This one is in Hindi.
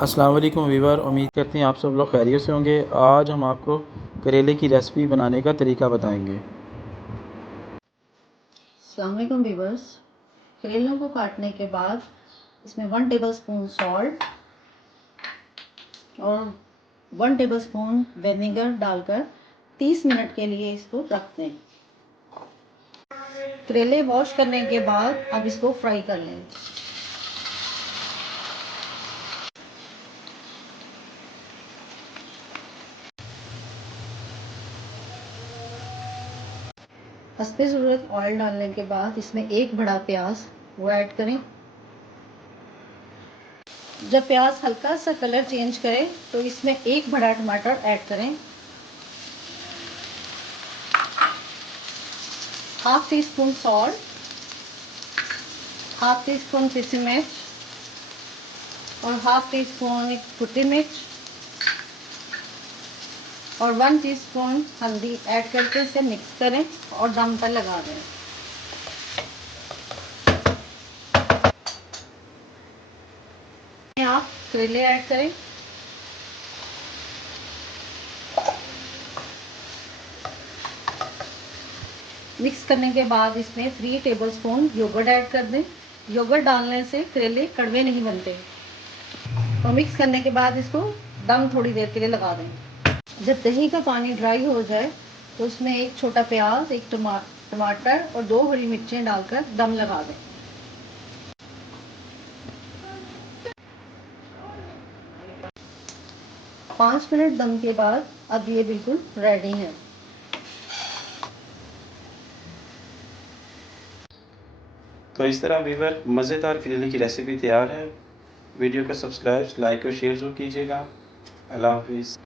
अस्सलाम वालेकुम वीवर, उम्मीद करते हैं आप सब लोग खैरियत से होंगे। आज हम आपको करेले की रेसिपी बनाने का तरीका बताएंगे। अस्सलाम वालेकुम व्यूअर्स। करेलों को काटने के बाद इसमें 1 टेबलस्पून सॉल्ट और 1 टेबलस्पून विनेगर डालकर 30 मिनट के लिए इसको रख दें। करेले वॉश करने के बाद अब इसको फ्राई कर लें। हस्बे ज़रूरत ऑयल डालने के बाद इसमें एक बड़ा प्याज वो ऐड करें। जब प्याज हल्का सा कलर चेंज करे तो इसमें एक बड़ा टमाटर ऐड करें। Half tea spoon salt, half tea spoon पिसी मिर्च और हाफ टी स्पून कुटी मिर्च और 1 टीस्पून हल्दी ऐड करके इसे मिक्स करें और दम पर लगा दें। आप करेले ऐड करें। मिक्स करने के बाद इसमें 3 टेबलस्पून योगर्ट ऐड कर दें। योगर्ट डालने से करेले कड़वे नहीं बनते। और मिक्स करने के बाद इसको दम थोड़ी देर के लिए लगा दें। जब दही का पानी ड्राई हो जाए तो उसमें एक छोटा प्याज, एक टमाटर और 2 हरी मिर्चें डालकर दम लगा दें। 5 मिनट दम के बाद अब ये बिल्कुल रेडी है। तो इस तरह वीवर मज़ेदार करेले की रेसिपी तैयार है। वीडियो को सब्सक्राइब, लाइक और शेयर ज़रूर कीजिएगा। अल्लाह हाफिज़।